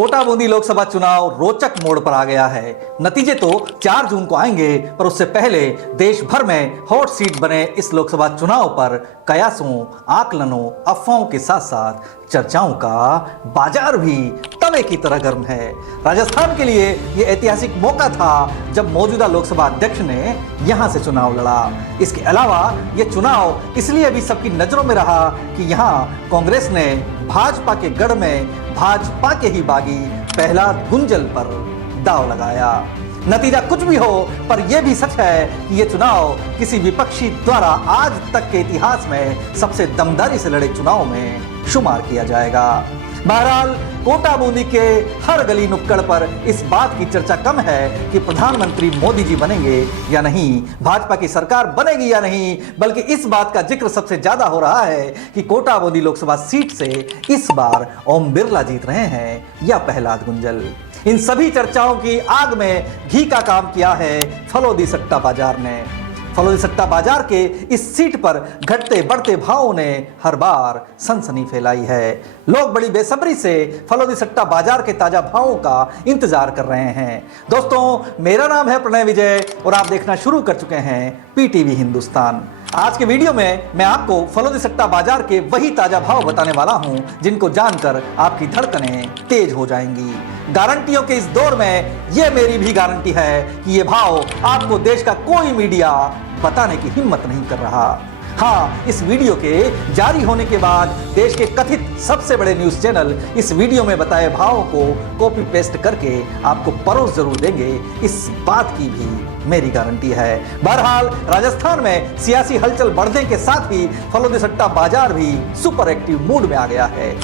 कोटा बूंदी लोकसभा चुनाव रोचक मोड़ पर आ गया है। नतीजे तो 4 जून को आएंगे, पर उससे पहले देश भर में हॉट सीट बने इस लोकसभा चुनाव पर कयासों, आकलनों, अफवाहों के साथ साथ चर्चाओं का बाजार भी तवे की तरह गर्म है। राजस्थान के लिए यह ऐतिहासिक मौका था जब मौजूदा लोकसभा अध्यक्ष ने यहां से चुनाव लड़ा। इसके अलावा यह चुनाव इसलिए भी सबकी नजरों में रहा कि यहां कांग्रेस ने भाजपा के गढ़ में भाजपा के ही बागी प्रहलाद गुंजल पर दांव लगाया। नतीजा कुछ भी हो, पर यह भी सच है कि यह चुनाव किसी विपक्षी द्वारा आज तक के इतिहास में सबसे दमदारी से लड़े चुनाव में शुमार किया जाएगा। बहरहाल कोटा बूंदी के हर गली नुक्कड़ पर इस बात की चर्चा कम है कि प्रधानमंत्री मोदी जी बनेंगे या नहीं, भाजपा की सरकार बनेगी या नहीं, बल्कि इस बात का जिक्र सबसे ज्यादा हो रहा है कि कोटा बूंदी लोकसभा सीट से इस बार ओम बिरला जीत रहे हैं या प्रहलाद गुंजल। इन सभी चर्चाओं की आग में घी का काम किया है फलोदी सट्टा बाजार ने। फलोदी सट्टा बाजार के इस सीट पर घटते बढ़ते भावों ने हर बार सनसनी फैलाई है। लोग बड़ी बेसब्री से फलोदी सट्टा बाजार के ताजा भावों का इंतजार कर रहे हैं। दोस्तों, मेरा नाम है प्रणय विजय और आप देखना शुरू कर चुके हैं पीटीवी हिंदुस्तान। आज के वीडियो में मैं आपको फलोदी सट्टा बाजार के वही ताजा भाव बताने वाला हूं जिनको जानकर आपकी धड़कनें तेज हो जाएंगी। गारंटियों के इस दौर में यह मेरी भी गारंटी है कि ये भाव आपको देश का कोई मीडिया बताने की हिम्मत नहीं कर रहा। हाँ, इस वीडियो के जारी होने के बाद देश के कथित सबसे बड़े न्यूज चैनल इस वीडियो में बताए भावों को कॉपी पेस्ट करके आपको परोस जरूर देंगे, इस बात की भी मेरी गारंटी है। बहरहाल राजस्थान में सियासी हलचल बढ़ने के साथ ही फलोदी सट्टा बाजार भी सुपर एक्टिव मूड में आ गया है।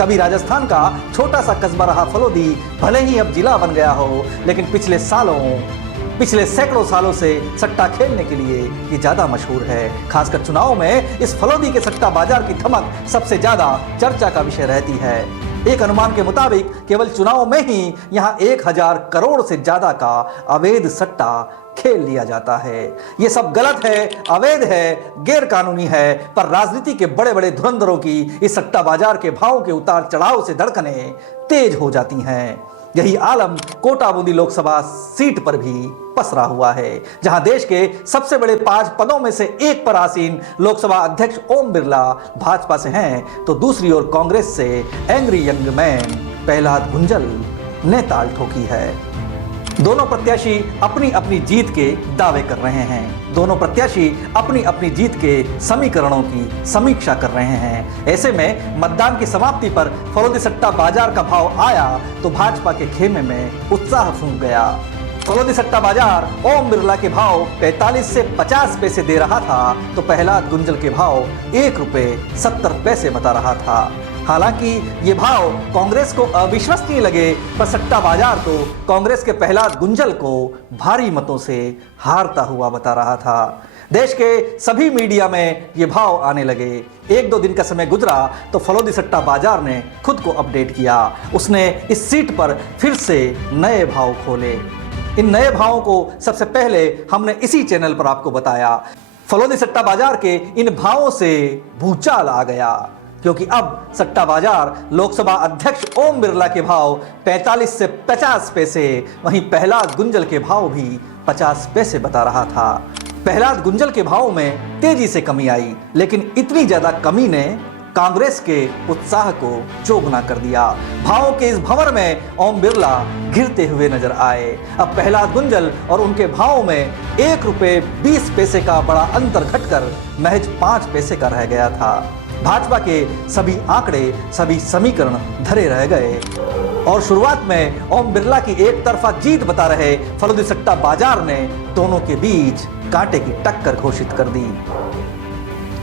कभी राजस्थान का छोटा सा कस्बा रहा फलोदी भले ही अब जिला बन गया हो, लेकिन पिछले सैकड़ों सालों से सट्टा खेलने के लिए ये ज्यादा मशहूर है। खासकर चुनाव में इस फलोदी के सट्टा बाजार की धमक सबसे ज्यादा चर्चा का विषय रहती है। एक अनुमान के मुताबिक केवल चुनाव में ही यहाँ 1000 करोड़ से ज्यादा का अवैध सट्टा खेल लिया जाता है। ये सब गलत है, अवैध है, गैर कानूनी है, पर राजनीति के बड़े बड़े धुरंधरों की इस सट्टा बाजार के भावों के उतार चढ़ाव से धड़कनें तेज हो जाती हैं। यही आलम कोटा बूंदी लोकसभा सीट पर भी पसरा हुआ है, जहां देश के सबसे बड़े 5 पदों में से एक पर आसीन लोकसभा अध्यक्ष ओम बिरला भाजपा से हैं, तो दूसरी ओर कांग्रेस से angry young man Prahlad Gunjal ने ताल ठोकी है। दोनों प्रत्याशी अपनी अपनी जीत के दावे कर रहे हैं। दोनों प्रत्याशी अपनी अपनी जीत के समीकरणों की समीक्षा कर रहे हैं। ऐसे में मतदान की समाप्ति पर फलोदी सट्टा बाजार का भाव आया तो भाजपा के खेमे में उत्साह फूंक गया। फलोदी सट्टा बाजार ओम बिरला के भाव 45 से 50 पैसे दे रहा था, तो प्रहलाद गुंजल के भाव 1 रुपए 70 पैसे बता रहा था। हालांकि ये भाव कांग्रेस को अविश्वसनीय लगे, पर सट्टा बाजार तो कांग्रेस के प्रहलाद गुंजल को भारी मतों से हारता हुआ बता रहा था। देश के सभी मीडिया में ये भाव आने लगे। 1-2 दिन का समय गुजरा तो फलोदी सट्टा बाजार ने खुद को अपडेट किया। उसने इस सीट पर फिर से नए भाव खोले। इन नए भावों को सबसे पहले हमने इसी चैनल पर आपको बताया। फलोदी सट्टा बाजार के इन भावों से भूचाल आ गया, क्योंकि अब सट्टा बाजार लोकसभा अध्यक्ष ओम बिरला के भाव 45 से 50 पैसे, वहीं प्रहलाद गुंजल के भाव भी 50 पैसे बता रहा था। प्रहलाद गुंजल के भाव में तेजी से कमी आई, लेकिन इतनी ज्यादा कमी ने कांग्रेस के उत्साह को चौगुना कर दिया। भावों के इस भंवर में ओम बिरला घिरते हुए नजर आए। अब प्रहलाद गुंजल और उनके भाव में 1 रुपए 20 पैसे का बड़ा अंतर घटकर महज 5 पैसे का रह गया था। भाजपा के सभी आंकड़े, सभी समीकरण धरे रह गए और शुरुआत में ओम बिरला की एक तरफा जीत बता रहे फलोदी सट्टा बाजार ने दोनों के बीच कांटे की टक्कर घोषित कर दी।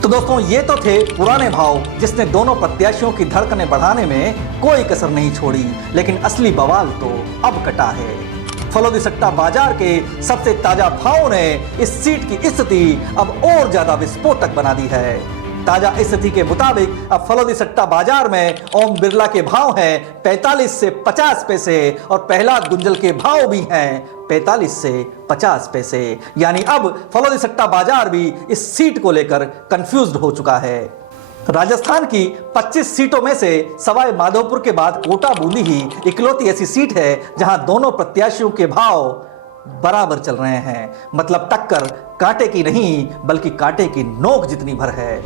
तो दोस्तों, ये तो थे पुराने भाव जिसने दोनों प्रत्याशियों की धड़कनें बढ़ाने में कोई कसर नहीं छोड़ी, लेकिन असली बवाल तो अब कटा है। फलोदी सट्टा बाजार के सबसे ताजा भावों ने इस सीट की स्थिति अब और ज्यादा विस्फोटक बना दी है। ताजा स्थिति के मुताबिक अब फलोदी सट्टा बाजार में ओम बिरला के भाव हैं 45 से 50 पैसे और प्रहलाद गुंजल के भाव भी हैं 45 से 50 पैसे। यानी अब फलोदी सट्टा बाजार भी इस सीट को लेकर कंफ्यूज्ड हो चुका है। राजस्थान की 25 सीटों में से सवाई माधोपुर के बाद कोटा बूंदी ही इकलौती ऐसी सीट है जहां दोनों प्रत्याशियों के भाव बराबर चल रहे हैं। मतलब टक्कर कांटे की नहीं बल्कि कांटे की नोक जितनी भर है।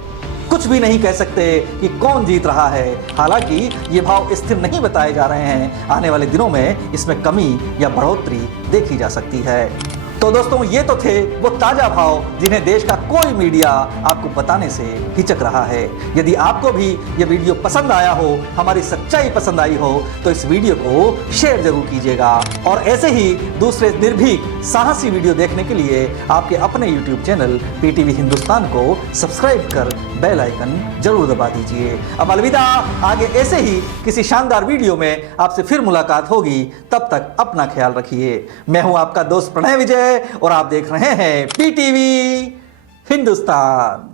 कुछ भी नहीं कह सकते कि कौन जीत रहा है। हालांकि ये भाव स्थिर नहीं बताए जा रहे हैं। आने वाले दिनों में इसमें कमी या बढ़ोतरी देखी जा सकती है। तो दोस्तों, ये तो थे वो ताजा भाव जिन्हें देश का कोई मीडिया आपको बताने से हिचक रहा है। यदि आपको भी ये वीडियो पसंद आया हो, हमारी सच्चाई पसंद आई हो, तो इस वीडियो को शेयर जरूर कीजिएगा। और ऐसे ही दूसरे निर्भीक साहसी वीडियो देखने के लिए आपके अपने YouTube चैनल PTV हिंदुस्तान को सब्सक्राइब कर बेल आइकन जरूर दबा दीजिए। अब अलविदा, आगे ऐसे ही किसी शानदार वीडियो में आपसे फिर मुलाकात होगी। तब तक अपना ख्याल रखिए। मैं हूं आपका दोस्त प्रणय विजय और आप देख रहे हैं PTV हिंदुस्तान।